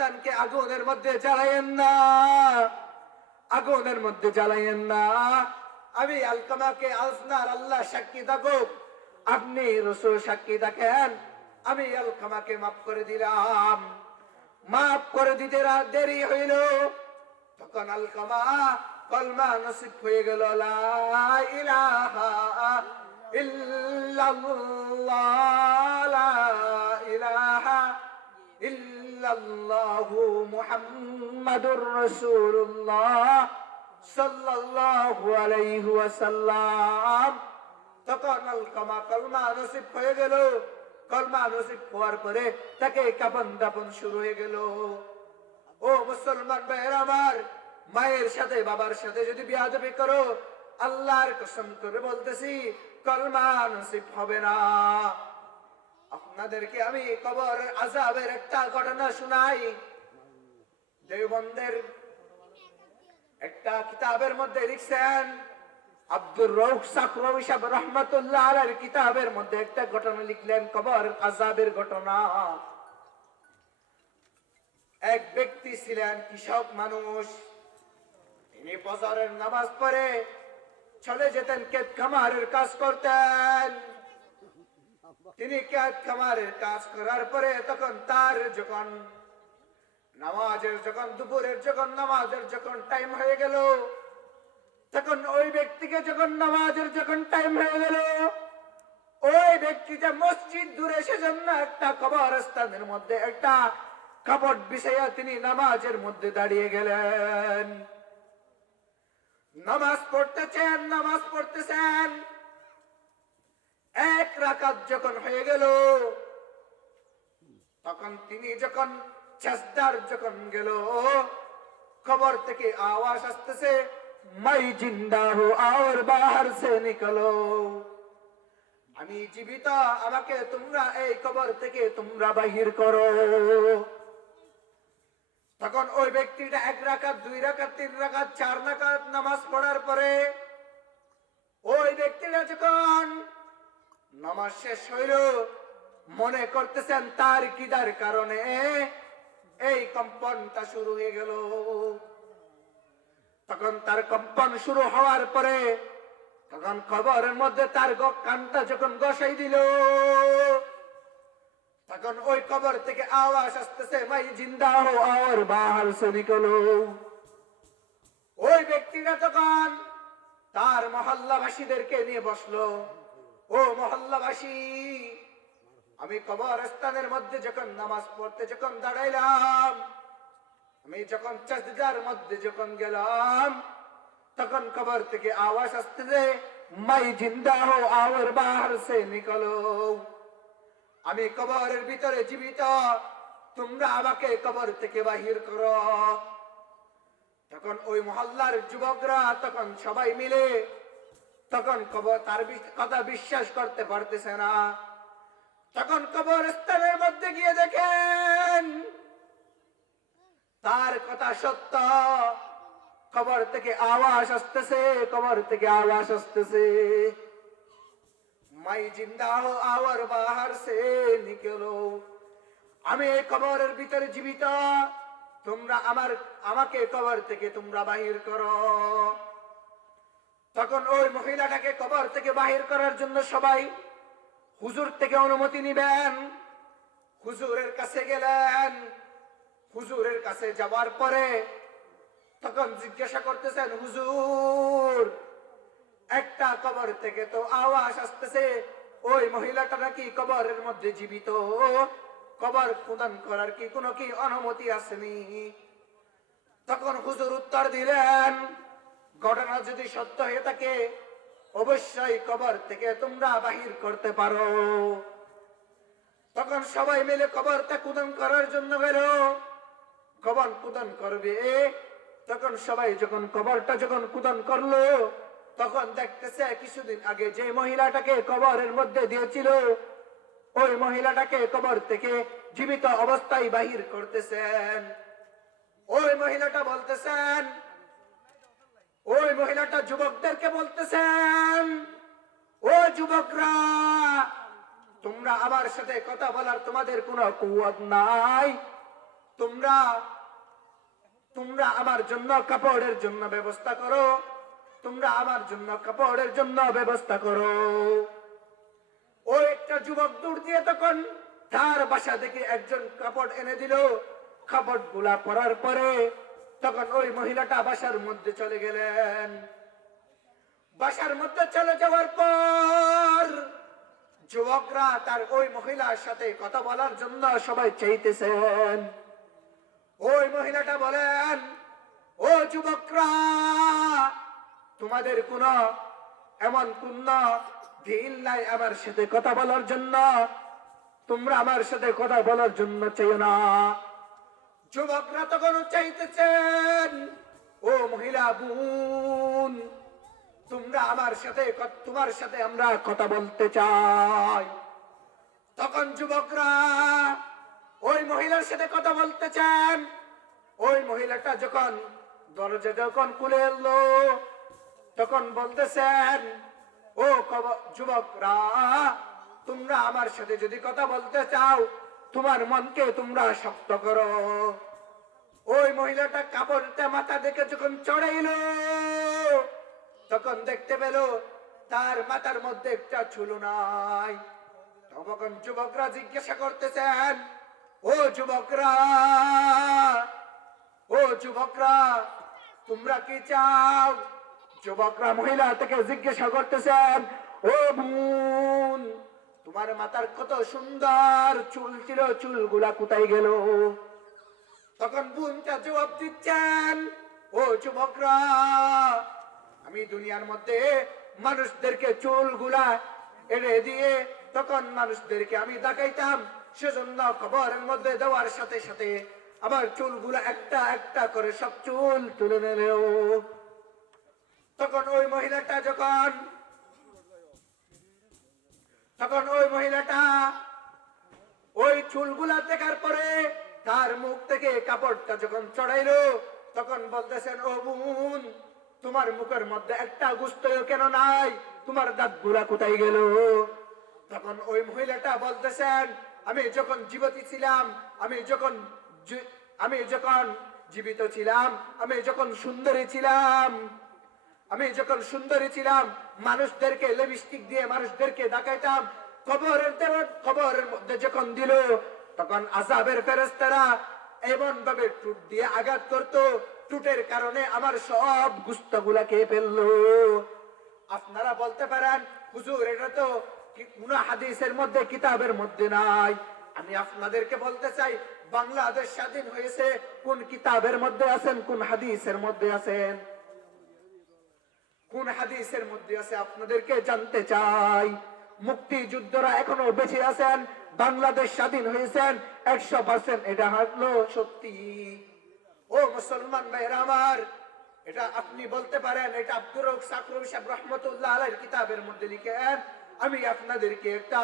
সন্তানকে আগুনের মধ্যে জ্বালাইয়েন না, আগুনের মধ্যে জ্বালাইয়েন না। আমি আলকামাকে আজনার আল্লাহ সাক্ষী থাকুক, আপনি রাসূল সাক্ষী থাকেন, আমি আলকামাকে মাফ করে দিলাম। মাফ করে দিতে দেরি হইল, তখন আলকামা কলমা নসিব হয়ে গেল, লা ইলাহা ইল্লাল্লাহ, লা ইলাহা ইল্লাল্লাহু মুহাম্মাদুর রাসূলুল্লাহ সাল্লাল্লাহু আলাইহি ওয়াসাল্লাম। তখন আলকামা কলমা নসিব হয়ে গেল। কলমা নসিব হওয়ার পরে তাকে কাফন দাফন শুরু হয়ে গেল। ও মুসলমান ভাইয়েরা আমার, মায়ের সাথে বাবার সাথে যদি বিয়াদবি করো, আল্লাহর কসম করে বলতেছি কলমা নসিব হবে না। আপনাদেরকে আমি কবর আযাবের একটা ঘটনা শোনাই। দেওবন্দের একটা কিতাবের মধ্যে লিখছেন, আব্দুর রউফ সাকরাওয়ী সাহেব রাহমাতুল্লাহ আলাইহির কিতাবের মধ্যে একটা ঘটনা লিখলেন, কবর আযাবের ঘটনা। এক ব্যক্তি ছিলেন কৃষক মানুষ, তিনি ফজরের নামাজ পড়ে চলে যেতেন ক্ষেত খামারের কাজ করতেন। তিনি ক্ষেত খামারের কাজ করার পরে তখন তার যখন নামাজের যখন দুপুরের যখন নামাজের যখন টাইম হয়ে গেল, তখন ওই ব্যক্তিকে যখন নামাজের যখন টাইম হয়ে গেল, ওই ব্যক্তিটা মসজিদ দূরে সেজন্য একটা কবরস্থানের মধ্যে একটা কাপড় বিছাইয়া তিনি নামাজের মধ্যে দাঁড়িয়ে গেলেন। নামাজ পড়তেছেন, নামাজ পড়তেছেন। এক রাকাত যখন হয়ে গেল, তখন তিনি যখন সাজদার যখন গেল, কবর থেকে আওয়াজ আসতেছে, মাই জিন্দা হু আর বাহার সে নিকলো, আমি জীবিত, আমাকে তোমরা এই কবর থেকে তোমরা বাহির করো। তখন ওই ব্যক্তিটা এক রাকাত, দুই রাকাত, তিন রাকাত, চার রাকাত নামাজ পড়ার পরে ওই ব্যক্তিটা যখন নামাজ শেষ হইল, মনে করতেছেন তার কিদার কারণে এই কম্পনটা শুরু হয়ে গেল। তখন তার কম্পন শুরু হওয়ার পরে তখন কবরের মধ্যে তার কানটা যখন বসাই দিল, তখন ওই কবর থেকে আওয়াজ আসতেছে, মাই জিন্দা হো আর বাহার সে নিকলো। ওই ব্যক্তিটা তখন তার মহল্লাবাসীদেরকে নিয়ে বসলো, ও মহল্লাবাসী, আমি কবরস্থানের মধ্যে যখন নামাজ পড়তে যখন দাঁড়াইলাম, আমি যখন সাজদার মধ্যে যখন গেলাম, তখন কবর থেকে আওয়াজ আসতেছে, মাই জিন্দা হো আর বাহার সে নিকলো, আমি কবরের ভিতরে জীবিত, তোমরা আমাকে কবর থেকে বাহির করো। তখন ওই মহল্লার যুবকরা তখন সবাই মিলে তখন কবর তার কথা বিশ্বাস করতে পারতেছে না। তখন কবরস্থানের মধ্যে গিয়ে দেখেন তার কথা সত্য, কবর থেকে আওয়াজ আসতেছে, কবর থেকে আওয়াজ আসতেছে, মাই জিন্দা হো আর বাহার সে নিকলো, আমি এই কবরের ভিতরে জীবিত, তোমরা আমাকে কবর থেকে তোমরা বাহির করো। তখন ওই মহিলাটাকে কবর থেকে বাহির করার জন্য সবাই হুজুর থেকে অনুমতি নিবেন। হুজুরের কাছে গেলেন। হুজুরের কাছে যাওয়ার পরে তখন জিজ্ঞাসা করতেছেন, হুজুর, একটা কবর থেকে তো আওয়াজ আসতেছে, ওই মহিলাটা নাকি কবরের মধ্যে জীবিত, কবর খোদন করার কি কোনো কি অনুমতি আসেনি? তখন হুজুর উত্তর দিলেন, ঘটনা যদি সত্য হয়ে থাকে অবশ্যই কবর থেকে তোমরা বাহির করতে পারো। তখন সবাই মিলে কবরটা খোদন করার জন্য গেল। কবর খোদন করবে, তখন সবাই যখন কবরটা যখন খোদন করলো, তখন দেখতেছে কিছুদিন আগে যে মহিলাটাকে কবরের মধ্যে দিয়েছিল, ওই মহিলাটাকে কবর থেকে জীবিত অবস্থায় বাহির করতেছেন। ওই মহিলাটা বলতেছেন, ওই মহিলাটা যুবকদেরকে বলতেছেন, ও যুবকরা, তোমরা আমার সাথে কথা বলার তোমাদের কোনো কুওয়াত নাই, তোমরা তোমরা আমার জন্য কাপড়ের জন্য ব্যবস্থা করো, তোমরা আমার জন্য কাপড়ের জন্য ব্যবস্থা করো। ও একটা যুবক দৌড় দিয়ে তখন তার বাসা থেকে একজন কাপড় এনে দিল। কাপড় গুলা পরার পরে তখন ওই মহিলাটা বাসার মধ্যে চলে গেলেন। বাসার মধ্যে চলে যাওয়ার পর যুবকরা তার ওই মহিলার সাথে কথা বলার জন্য সবাই চাইতেছেন। ওই মহিলাটা বলেন, ও যুবকরা, তোমাদের কোন এমন কোন দিন নাই আমার সাথে কথা বলার জন্য? তোমরা আমার সাথে কথা বলার জন্য চাইও না। যুবকরা তখন চাইতেছেন, ও মহিলা বোন, তোমরা আমার সাথে, তোমার সাথে আমরা কথা বলতে চাই। তখন যুবকরা ওই মহিলার সাথে কথা বলতে চান। ওই মহিলাটা যখন দরজা যখন খুলে এলো তখন বলতেছেন, ও যুবকরা, তোমরা আমার সাথে যদি কথা বলতে চাও তোমার মনকে তোমরা শক্ত করো। ওই মহিলাটা কাপড়টা মাথা দেখে যখন চড়াইলো তখন দেখতে পেল তার মাথার মধ্যে একটা চুল নাই। তখন যুবকরা জিজ্ঞাসা করতেছেন, ও যুবকরা, ও যুবকরা, তোমরা কি চাও? যুবকরা মহিলা থেকে জিজ্ঞাসা করতেছেন, ও বোন, তোমার মাথার কত সুন্দর চুল ছিল, চুলগুলা কোথায় গেল? তখন বোনটা জবাব দিচ্ছেন, ও যুবকরা, আমি দুনিয়ার মধ্যে মানুষদেরকে চুলগুলা এড়ে দিয়ে তখন মানুষদেরকে আমি দেখাইতাম, সেজন্য কবরের মধ্যে দেওয়ার সাথে সাথে আমার চুলগুলা একটা একটা করে সব চুল তুলে নিল। তখন ওই মহিলাটা ওই চুলগুলা দেখার পরে তার মুখ থেকে কাপড়টা যখন চড়াইলো তখন বলতেছেন, ও বোন, তোমার মুখের মধ্যে একটা গোস্ত কেন নাই? তোমার দাঁতগুলা কোথায় গেল? তখন ওই মহিলাটা বলতেছেন, আমি যখন জীবিত ছিলাম, আমি যখন জীবিত ছিলাম, আমি যখন সুন্দরী ছিলাম, মানুষদেরকে লিপস্টিক দিয়ে মানুষদেরকে দেখাইতাম। কবরের মধ্যে যখন দিল তখন আযাবের ফেরেশতারা এমন ভাবে টুট দিয়ে আঘাত করতো, টুটের কারণে আমার সব গোশতগুলা খেয়ে ফেললো। আপনারা বলতে পারেন, হুজুর, এটা তো কোন হাদিসের মধ্যে, কিতাবের মধ্যে নাই। আমি আপনাদেরকে বলতে চাই, বাংলাদেশ স্বাধীন হয়েছে কোন কিতাবের মধ্যে আছেন, কোন হাদিসের মধ্যে আছেন? কোন হাদিসের মধ্যে আছে আপনাদেরকে জানতে চাই। মুক্তিযুদ্ধরা এখনো বেঁচে আছেন, বাংলাদেশ স্বাধীন হয়েছেন 100%, এটা হলো সত্যি। ও মুসলমান ভাইরা আমার, এটা আপনি বলতে পারেন এটা আব্দুর রউফ সাকরুল সাহেব রহমাতুল্লাহ আলাইহির কিতাবের মধ্যে লিখেন। আমি আপনাদেরকে একটা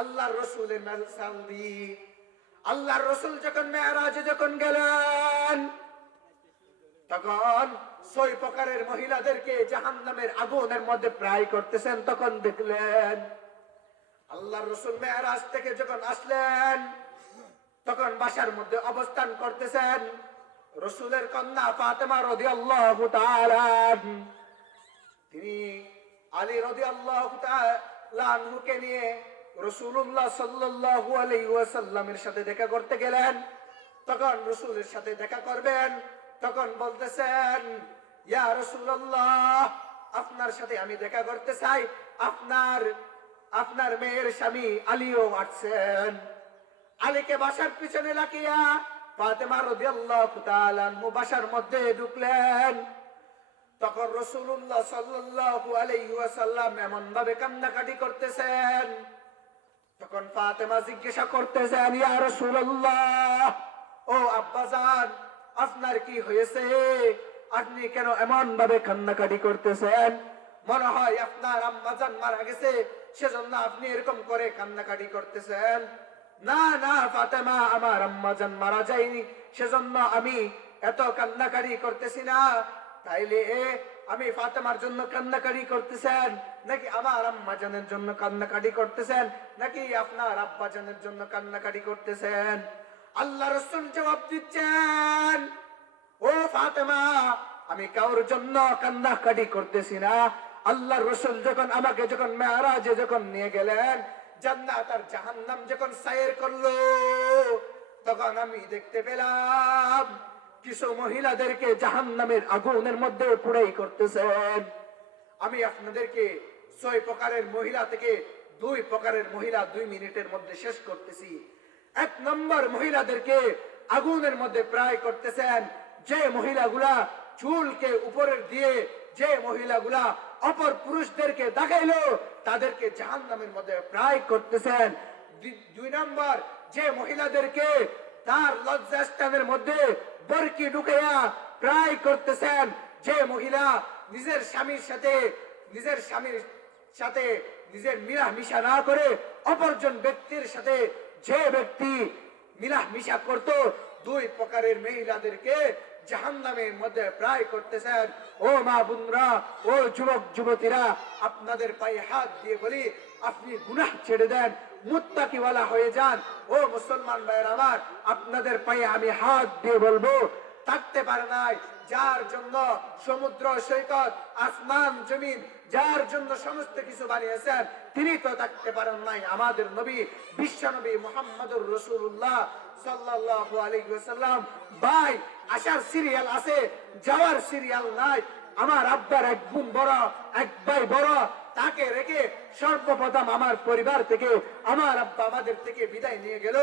আল্লাহর রাসূলের মিসাল দিই। আল্লাহর রাসূল যখন মেরাজে যখন গেলেন তখন 6 প্রকারের মহিলাদেরকে জাহান্নামের আগুনের মধ্যে ফ্রাই করতেছেন। তখন দেখলেন আল্লাহর রাসূল মেরাজ থেকে যখন আসলেন তখন বাসার মধ্যে অবস্থান করতেছেন। রাসূলের কন্যা ফাতেমা রাদিয়াল্লাহু তাআলা, তিনি আলী রাদিয়াল্লাহু তাআলা আনহুকে নিয়ে রাসূলুল্লাহ সাল্লাল্লাহু আলাইহি ওয়াসাল্লামের সাথে দেখা করতে গেলেন। তখন রাসূলের সাথে দেখা করবেন, তখন বলতেছেন, ইয়া রাসূলুল্লাহ, আপনার সাথে আমি দেখা করতে চাই। আপনার মেয়ের স্বামী আলীও আসছেন। আলীকে বাসার পিছনে লাগিয়া ফাতেমা রাদিয়াল্লাহু তাআলা আনহু বাসার মধ্যে ঢুকলেন। তখন রাসূলুল্লাহ সাল্লাল্লাহু আলাইহি ওয়াসাল্লাম এমন ভাবে কান্নাকাটি করতেছেন। তখন ফাতেমা জিজ্ঞাসা করতেছেন, ইয়া রাসূলুল্লাহ, ও আব্বাজান, আপনার কি হয়েছে? আপনি কেন এমন ভাবে কান্নাকাটি করতেছেন? মনে হয় আপনার আম্মাজান মারা গেছে, সেজন্য আপনি এরকম করে কান্নাকাটি করতেছেন। না না ফাতেমা, আমার আম্মাজান মারা যায়নি, সেজন্য আমি এত কান্নাকাটি করতেছি না। তাইলে আমি ফাতেমার জন্য কান্নাকাটি করতেছেন নাকি আমার আম্মাজানের জন্য কান্নাকাটি করতেছেন নাকি আপনার আব্বাজানের জন্য কান্নাকাটি করতেছেন? আল্লাহ রাসূল জবাব দিচ্ছেন, ও ফাতেমা, আমি কারোর জন্য কান্নাকাটি করতেছি না। আল্লাহ রাসূল যখন মেরাজে নিয়ে গেলেন, জান্নাত আর জাহান্নাম যখন সায়ের করলো, তখন আমি দেখতে পেলাম কিছু মহিলাদেরকে জাহান্নামের আগুনের মধ্যে পুড়াই করতেছেন। আমি আপনাদেরকে 6 প্রকারের মহিলা থেকে 2 প্রকারের মহিলা 2 মিনিটের মধ্যে শেষ করতেছি। 1 নম্বর মহিলাদেরকে আগুনের মধ্যে প্রায় করতেছেন যে মহিলাগুলা চুলকে উপরের দিয়ে, যে মহিলাগুলা অপর পুরুষদেরকে দেখাইলো, তাদেরকে জাহান্নামের মধ্যে প্রায় করতেছেন। 2 নম্বর, যে মহিলাদেরকে তার লজ্জাস্থানের মধ্যে বরকি ঢুকাইয়া প্রায় করতেছেন, যে মহিলা নিজের স্বামীর সাথে নিজের মিলাহ মিশা না করে অপরজন ব্যক্তির সাথে যে ব্যক্তি মিলাহ মিশা করত, 2 প্রকারের মহিলাদেরকে জাহান্নামের মধ্যে প্রায় করতেছেন। ও মা বোনরা, ও যুবক যুবতীরা, আপনাদের পায়ে হাত দিয়ে বলি, আপনি গুনাহ ছেড়ে দেন, মুত্তাকিওয়ালা হয়ে যান। ও মুসলমান ভাইয়ের আমার, আপনাদের পায়ে আমি হাত দিয়ে বলবো, থাকতে পারে নাই যার জন্য সমুদ্র সৈকত, আসমান জমিন, যার জন্য সমস্ত কিছু বানিয়েছেন, তিনি তো থাকতে পারেন নাই আমাদের নবী, বিশ্ব নবী মুহাম্মদুর রাসূলুল্লাহ সাল্লাল্লাহু আলাইহি ওয়াসাল্লাম। ভাই, আসার সিরিয়াল আছে, যাওয়ার সিরিয়াল নাই। আমার আব্বার 1 বোন বড়, 1 ভাই বড়, তাকে রেখে সর্বপ্রথম আমার পরিবার থেকে আমার আব্বা আমাদের থেকে বিদায় নিয়ে গেল।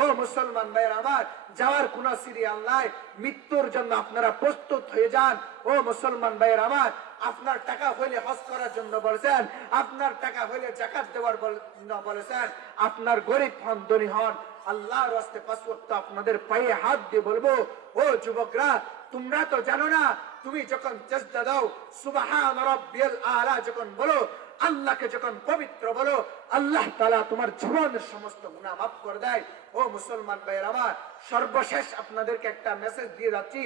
ও মুসলমান ভাইয়ের আমার, যাওয়ার কোন সিরিয়াল নাই। মৃত্যুর জন্য আপনারা প্রস্তুত হয়ে যান। ও মুসলমান ভাইয়ের আমার, আপনার টাকা হইলে হজ করার জন্য বলেছেন, আপনার টাকা হইলে যাকাত দেওয়ার জন্য বলেছেন, আপনার গরিব হন ধনী হন, আল্লাহর রাস্তায় 5 ওয়াক্ত আপনাদের পায়ে হাত দিয়ে বলবো, ও যুবকরা, তোমরা তো জানো না, তুমি যখন সিজদা দাও, সুবহান রাব্বিয়াল আলা যখন বলো, আল্লাহকে যখন পবিত্র বলো, আল্লাহ তাআলা তোমার জীবনের সমস্ত গুনাহ মাফ করে দেয়। ও মুসলমান ভাইয়ের আমার, সর্বশেষ আপনাদেরকে একটা মেসেজ দিয়ে যাচ্ছি,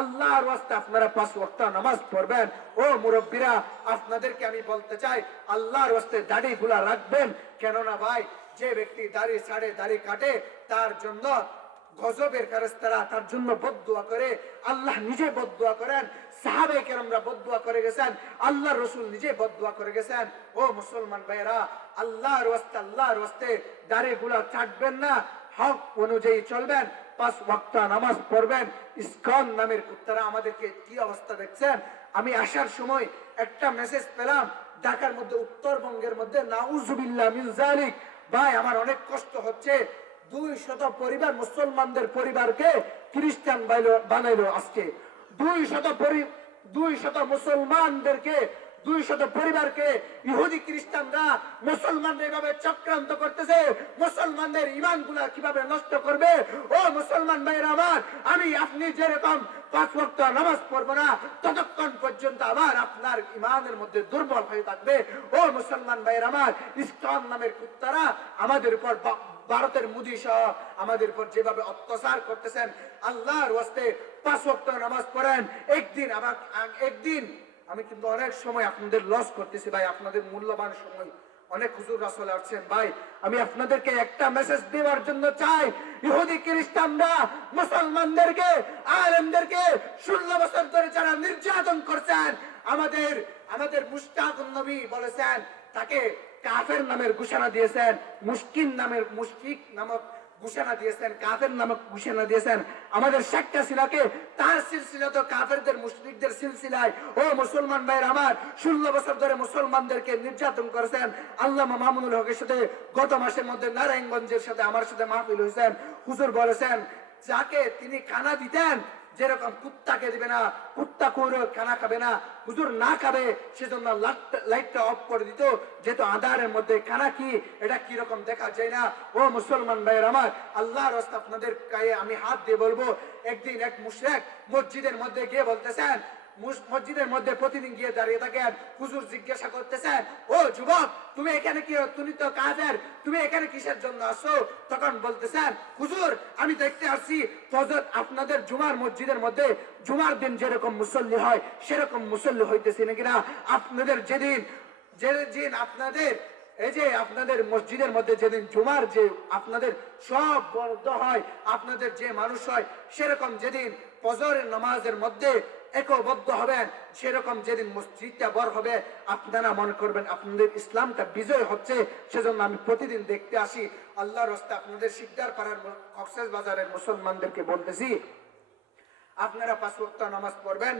আল্লাহর রাস্তায় আপনারা 5 ওয়াক্ত নামাজ পড়বেন। ও মুরব্বীরা, আপনাদেরকে আমি বলতে চাই, আল্লাহর রাস্তায় দাড়িগুলা রাখবেন। কেননা ভাই, যে ব্যক্তি দাড়ি ছাড়ে, দাড়ি কাটে, তার জন্য গজবের ফেরেশতারা তার জন্য বদদুয়া করে। আল্লাহ নিজে বদদুয়া করেন, সাহাবায়ে কেরামরা বদদুয়া করে গেছেন, আল্লাহর রাসূল নিজে বদদুয়া করে গেছেন। ও মুসলমান ভাইরা, আল্লাহর রাস্তে দাড়িগুলা ছাড়বেন না, হক অনুযায়ী চলবেন, 5 ওয়াক্ত নামাজ পড়বেন। ইসকন নামের কুত্তারা আমাদেরকে কি অবস্থা দেখছেন। আমি আসার সময় একটা মেসেজ পেলাম, ঢাকার মধ্যে, উত্তরবঙ্গের মধ্যে, নাউজুবিল্লাহ মিন যালিক। ভাই, আমার অনেক কষ্ট হচ্ছে, 200 পরিবার, মুসলমানদের পরিবারকে খ্রিস্টান বানাইলো আজকে। 200 মুসলমানদেরকে, 200 পরিবারকে ইহুদি খ্রিস্টানরা মুসলমানদের এভাবে চক্রান্ত করতেছে, মুসলমানদের ঈমান গুলা কিভাবে নষ্ট করবে। ও মুসলমান ভাইরা আমার, আমি আপনি যেরকম 5 ওয়াক্ত নামাজ পড়বো না, ততক্ষণ পর্যন্ত আবার আপনার ঈমানের মধ্যে দুর্বল হয়ে থাকবে। ও মুসলমান ভাইরা আমার, ইসলাম নামের কুত্তারা আমাদের উপর, ভারতের মোদী সহ আমাদের উপর যেভাবে অত্যাচার করতেছেন, আল্লাহর ওয়াস্তে 5 ওয়াক্ত নামাজ পড়েন। একদিন আমি কিন্তু অনেক সময় আপনাদের লস করতেছি ভাই, আপনাদের মূল্যবান সময়। অনেক হুজুর রাসূল আসছেন ভাই, আমি আপনাদেরকে একটা মেসেজ দেওয়ার জন্য চাই, ইহুদি খ্রিস্টানরা মুসলমানদেরকে, আলেমদেরকে 16 বছর ধরে যারা নির্যাতন করছেন, আমাদের মুশতাকুন নবী বলেছেন, তাকে কাফের নামের ঘোষণা দিয়েছেন, মুশকিন নামক ঘোষণা দিয়েছেন, কাফের নামক ঘোষণা দিয়েছেন। আমাদের শেখ হাসিনাকে তার সিলসিলা তো কাফেরদের, মুশরিকদের সিলসিলায়। ও মুসলমান ভাইয়ের আমার, 16 বছর ধরে মুসলমানদেরকে নির্যাতন করেছেন। আল্লামা মামুনুল হকের সাথে গত মাসের মধ্যে নারায়ণগঞ্জের সাথে আমার সাথে মাহফিল হয়েছেন। হুজুর বলেছেন, যাকে তিনি খানা দিতেন, যেরকম কুত্তাকে দিবে না, কুত্তা করে খানা খাবে না, হুজুর না খাবে, সেজন্য লাইটটা অফ করে দিত, যেহেতু আধারের মধ্যে খানা কি এটা কি রকম দেখা যায় না। ও মুসলমান ভাইয়ের আমার, আল্লাহর রাস্তা আপনাদের গায়ে আমি হাত দিয়ে বলবো, একদিন এক মুশরিক মসজিদের মধ্যে গিয়ে বলতেছেন, মসজিদের মধ্যে প্রতিদিন গিয়ে দাঁড়িয়ে থাকেন, হুজুর জিজ্ঞাসা করতেছেন, ও যুবক, তুমি এখানে কি, তুমি তো কাফের, তুমি এখানে কিসের জন্য আসছো? তখন বলতেছেন, হুজুর, আমি দেখতে আসছি ফজর আপনাদের জুমার মসজিদের মধ্যে জুমার দিন যেরকম মুসল্লি হয় সেরকম মুসল্লি হইতেছে নাকি না। আপনাদের যেদিন আপনাদের এই যে আপনাদের মসজিদের মধ্যে যেদিন জুমার যে আপনাদের সব বন্ধ হয়, আপনাদের যে মানুষ হয়, সেরকম যেদিন ফজরের নামাজের মধ্যে একবদ্ধ হবেন, সেরকম যেদিন মসজিদটা বড় হবে, আপনারা মনে করবেন আপনাদের ইসলামটা বিজয় হচ্ছে। সেজন্য আমি প্রতিদিন দেখতে আসি। আল্লাহর রাস্তায় আপনাদের শিকদার পাড়ার কক্সবাজারের মুসলমানদেরকে বলতেছি, আপনারা 5 ওয়াক্ত নামাজ পড়বেন,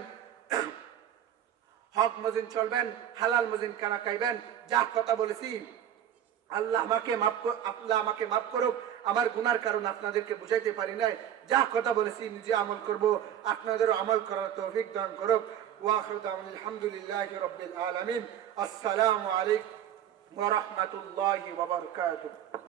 হক মজিন চলবেন, হালাল মজিন কানা খাইবেন। যা কথা বলেছি আল্লাহ আমাকে মাফ করুক, আমার গুনার কারণ আপনাদেরকে বুঝাইতে পারি নাই। যা কথা বলেছি নিজে আমল করব, আপনাদেরও আমল করার তৌফিক দান করুক। ওয়া আখিরু দাওয়ানা আলহামদুলিল্লাহি রাব্বিল আলামিন। আসসালামু আলাইকুম ওয়া রাহমাতুল্লাহি ওয়া বারাকাতুহু।